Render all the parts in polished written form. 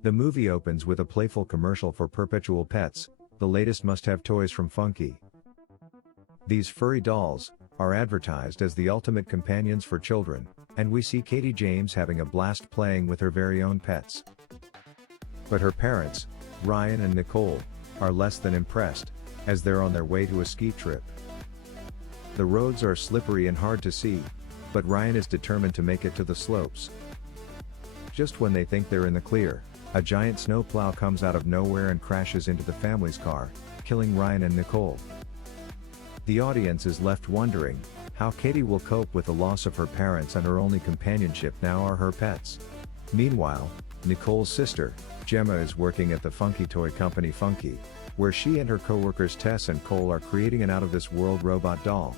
The movie opens with a playful commercial for Perpetual Pets, the latest must-have toys from Funky. These furry dolls are advertised as the ultimate companions for children, and we see Katie James having a blast playing with her very own pets. But her parents, Ryan and Nicole, are less than impressed, as they're on their way to a ski trip. The roads are slippery and hard to see, but Ryan is determined to make it to the slopes. Just when they think they're in the clear, a giant snowplow comes out of nowhere and crashes into the family's car, killing Ryan and Nicole. The audience is left wondering how Katie will cope with the loss of her parents, and her only companionship now are her pets. Meanwhile, Nicole's sister, Gemma, is working at the funky toy company Funky, where she and her co-workers Tess and Cole are creating an out-of-this-world robot doll.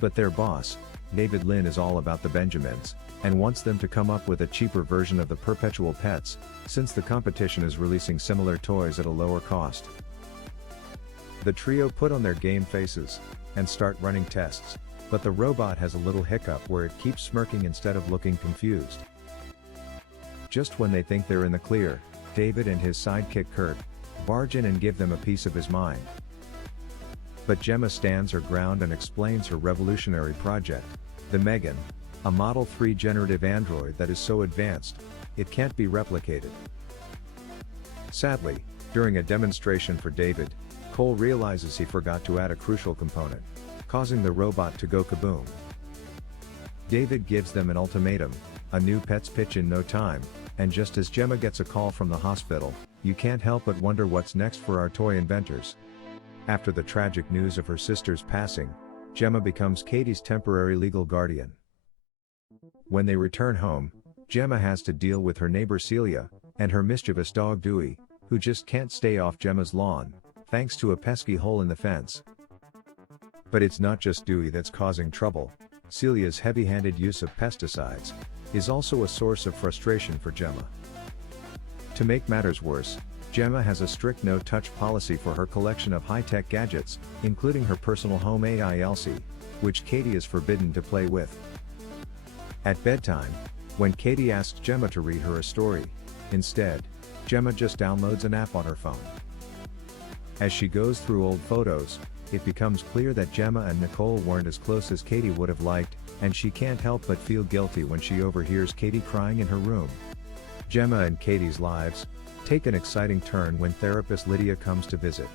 But their boss, David Lynn, is all about the Benjamins, and wants them to come up with a cheaper version of the Perpetual Pets, since the competition is releasing similar toys at a lower cost. The trio put on their game faces and start running tests, but the robot has a little hiccup where it keeps smirking instead of looking confused. Just when they think they're in the clear, David and his sidekick Kurt barge in and give them a piece of his mind. But Gemma stands her ground and explains her revolutionary project, the M3gan, a Model 3 generative android that is so advanced, it can't be replicated. Sadly, during a demonstration for David, Cole realizes he forgot to add a crucial component, causing the robot to go kaboom. David gives them an ultimatum: a new pet's pitch in no time, and just as Gemma gets a call from the hospital, you can't help but wonder what's next for our toy inventors. After the tragic news of her sister's passing, Gemma becomes Katie's temporary legal guardian. When they return home, Gemma has to deal with her neighbor Celia, and her mischievous dog Dewey, who just can't stay off Gemma's lawn, thanks to a pesky hole in the fence. But it's not just Dewey that's causing trouble. Celia's heavy-handed use of pesticides is also a source of frustration for Gemma. To make matters worse, Gemma has a strict no-touch policy for her collection of high-tech gadgets, including her personal home AI Elsie, which Katie is forbidden to play with. At bedtime, when Katie asks Gemma to read her a story, instead, Gemma just downloads an app on her phone. As she goes through old photos, it becomes clear that Gemma and Nicole weren't as close as Katie would have liked, and she can't help but feel guilty when she overhears Katie crying in her room. Gemma and Katie's lives take an exciting turn when therapist Lydia comes to visit.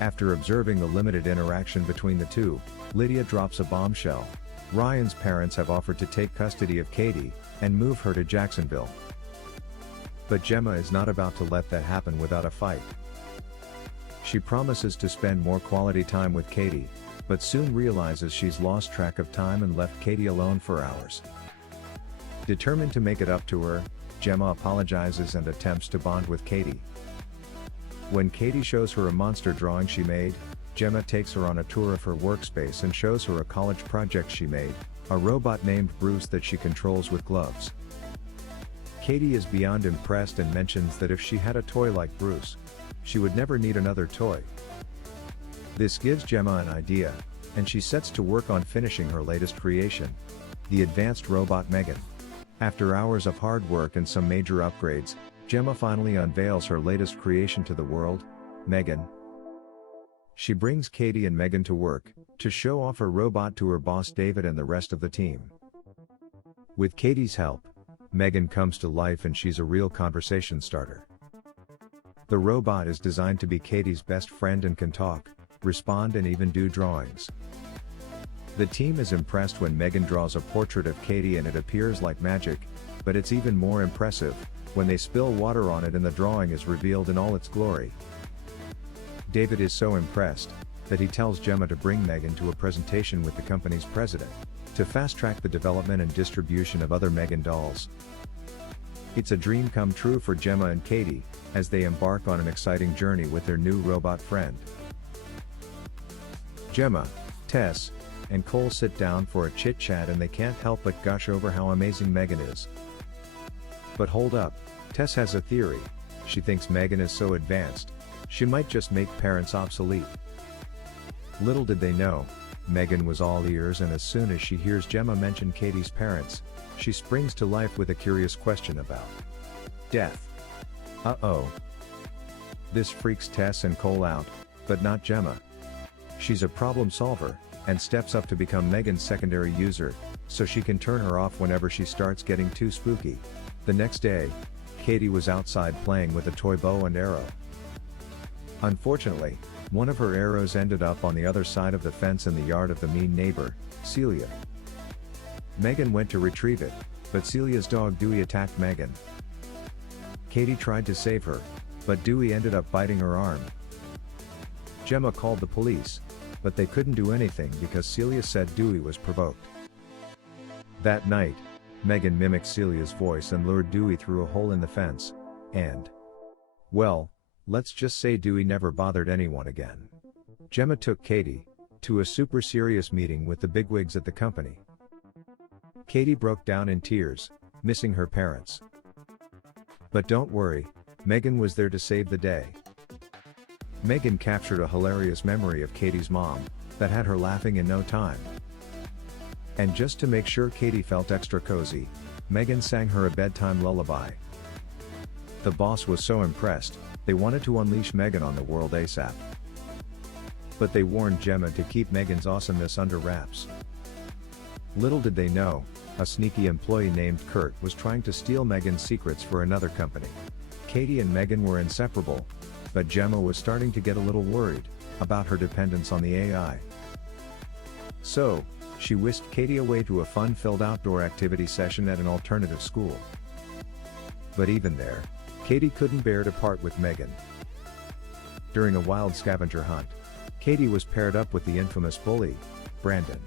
After observing the limited interaction between the two, Lydia drops a bombshell: Ryan's parents have offered to take custody of Katie and move her to Jacksonville. But Gemma is not about to let that happen without a fight. She promises to spend more quality time with Katie, but soon realizes she's lost track of time and left Katie alone for hours. Determined to make it up to her, Gemma apologizes and attempts to bond with Katie. When Katie shows her a monster drawing she made, Gemma takes her on a tour of her workspace and shows her a college project she made, a robot named Bruce that she controls with gloves. Katie is beyond impressed and mentions that if she had a toy like Bruce, she would never need another toy. This gives Gemma an idea, and she sets to work on finishing her latest creation, the advanced robot M3gan. After hours of hard work and some major upgrades, Gemma finally unveils her latest creation to the world, M3gan. She brings Katie and M3gan to work, to show off her robot to her boss David and the rest of the team. With Katie's help, M3gan comes to life and she's a real conversation starter. The robot is designed to be Katie's best friend and can talk, respond and even do drawings. The team is impressed when M3gan draws a portrait of Katie and it appears like magic, but it's even more impressive when they spill water on it and the drawing is revealed in all its glory. David is so impressed that he tells Gemma to bring M3gan to a presentation with the company's president, to fast-track the development and distribution of other M3gan dolls. It's a dream come true for Gemma and Katie, as they embark on an exciting journey with their new robot friend. Gemma, Tess, and Cole sit down for a chit-chat and they can't help but gush over how amazing M3gan is. But hold up, Tess has a theory. She thinks M3gan is so advanced, she might just make parents obsolete. Little did they know, M3gan was all ears, and as soon as she hears Gemma mention Katie's parents, she springs to life with a curious question about Death. Uh-oh. This freaks Tess and Cole out, but not Gemma. She's a problem solver, and steps up to become Megan's secondary user, so she can turn her off whenever she starts getting too spooky. The next day, Katie was outside playing with a toy bow and arrow. Unfortunately, one of her arrows ended up on the other side of the fence in the yard of the mean neighbor, Celia. Megan went to retrieve it, but Celia's dog Dewey attacked Megan. Katie tried to save her, but Dewey ended up biting her arm. Gemma called the police, but they couldn't do anything because Celia said Dewey was provoked. That night, Megan mimicked Celia's voice and lured Dewey through a hole in the fence, and, well, let's just say Dewey never bothered anyone again. Gemma took Katie to a super serious meeting with the bigwigs at the company. Katie broke down in tears, missing her parents. But don't worry, Megan was there to save the day. Megan captured a hilarious memory of Katie's mom that had her laughing in no time. And just to make sure Katie felt extra cozy, Megan sang her a bedtime lullaby. The boss was so impressed, they wanted to unleash Megan on the world ASAP. But they warned Gemma to keep Megan's awesomeness under wraps. Little did they know, a sneaky employee named Kurt was trying to steal Megan's secrets for another company. Katie and Megan were inseparable, but Gemma was starting to get a little worried about her dependence on the AI. So, she whisked Katie away to a fun-filled outdoor activity session at an alternative school. But even there, Katie couldn't bear to part with Megan. During a wild scavenger hunt, Katie was paired up with the infamous bully, Brandon.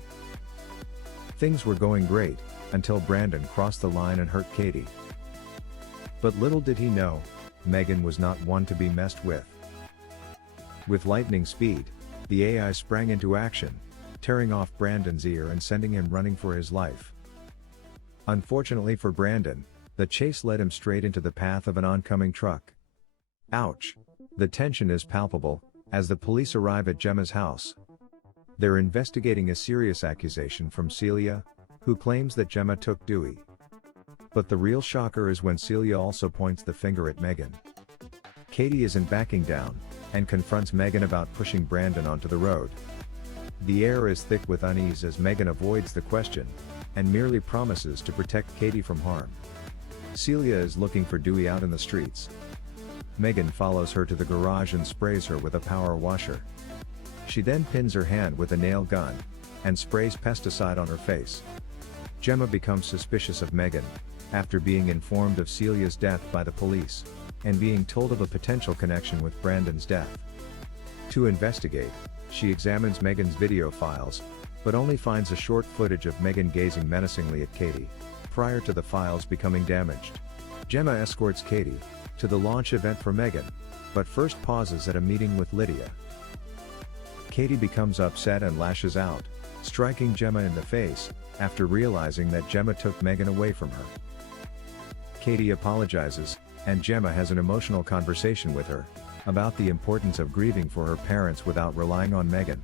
Things were going great, until Brandon crossed the line and hurt Katie. But little did he know, Megan was not one to be messed with. With lightning speed, the AI sprang into action, tearing off Brandon's ear and sending him running for his life. Unfortunately for Brandon, the chase led him straight into the path of an oncoming truck. Ouch! The tension is palpable, as the police arrive at Gemma's house. They're investigating a serious accusation from Celia, who claims that Gemma took Dewey. But the real shocker is when Celia also points the finger at Megan. Katie isn't backing down, and confronts Megan about pushing Brandon onto the road. The air is thick with unease as Megan avoids the question, and merely promises to protect Katie from harm. Celia is looking for Dewey out in the streets. Megan follows her to the garage and sprays her with a power washer. She then pins her hand with a nail gun, and sprays pesticide on her face. Gemma becomes suspicious of Megan, after being informed of Celia's death by the police, and being told of a potential connection with Brandon's death. To investigate, she examines Megan's video files, but only finds a short footage of Megan gazing menacingly at Katie, prior to the files becoming damaged. Gemma escorts Katie to the launch event for Megan, but first pauses at a meeting with Lydia. Katie becomes upset and lashes out, striking Gemma in the face, after realizing that Gemma took Megan away from her. Katie apologizes, and Gemma has an emotional conversation with her about the importance of grieving for her parents without relying on Megan.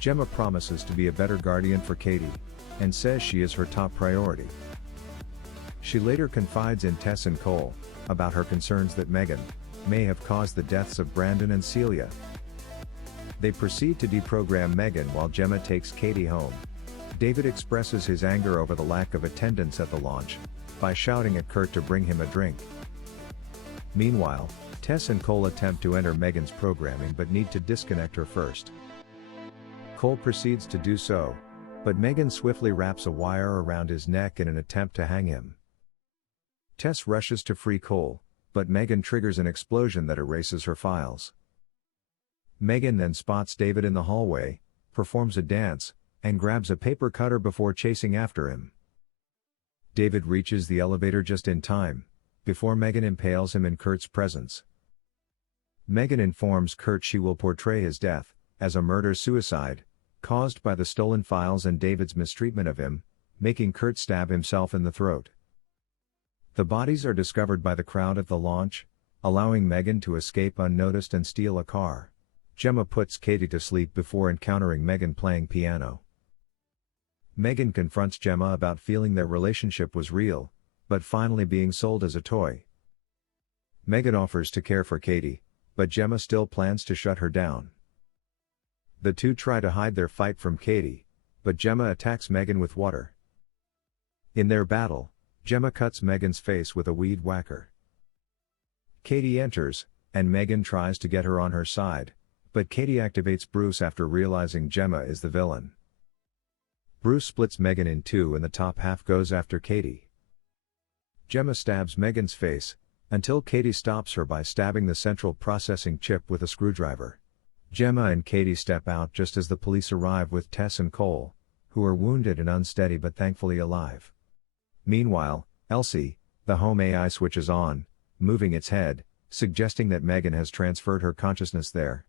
Gemma promises to be a better guardian for Katie, and says she is her top priority. She later confides in Tess and Cole about her concerns that Megan may have caused the deaths of Brandon and Celia. They proceed to deprogram Megan while Gemma takes Katie home. David expresses his anger over the lack of attendance at the launch by shouting at Kurt to bring him a drink. Meanwhile, Tess and Cole attempt to enter Megan's programming but need to disconnect her first. Cole proceeds to do so, but Megan swiftly wraps a wire around his neck in an attempt to hang him. Tess rushes to free Cole, but Megan triggers an explosion that erases her files. Megan then spots David in the hallway, performs a dance, and grabs a paper cutter before chasing after him. David reaches the elevator just in time, before Megan impales him in Kurt's presence. Megan informs Kurt she will portray his death as a murder-suicide, caused by the stolen files and David's mistreatment of him, making Kurt stab himself in the throat. The bodies are discovered by the crowd at the launch, allowing Megan to escape unnoticed and steal a car. Gemma puts Katie to sleep before encountering Megan playing piano. Megan confronts Gemma about feeling their relationship was real, but finally being sold as a toy. Megan offers to care for Katie, but Gemma still plans to shut her down. The two try to hide their fight from Katie, but Gemma attacks Megan with water. In their battle, Gemma cuts Megan's face with a weed whacker. Katie enters, and Megan tries to get her on her side, but Katie activates Bruce after realizing Gemma is the villain. Bruce splits Megan in two and the top half goes after Katie. Gemma stabs Megan's face, until Katie stops her by stabbing the central processing chip with a screwdriver. Gemma and Katie step out just as the police arrive with Tess and Cole, who are wounded and unsteady but thankfully alive. Meanwhile, Elsie, the home AI switches on, moving its head, suggesting that Megan has transferred her consciousness there.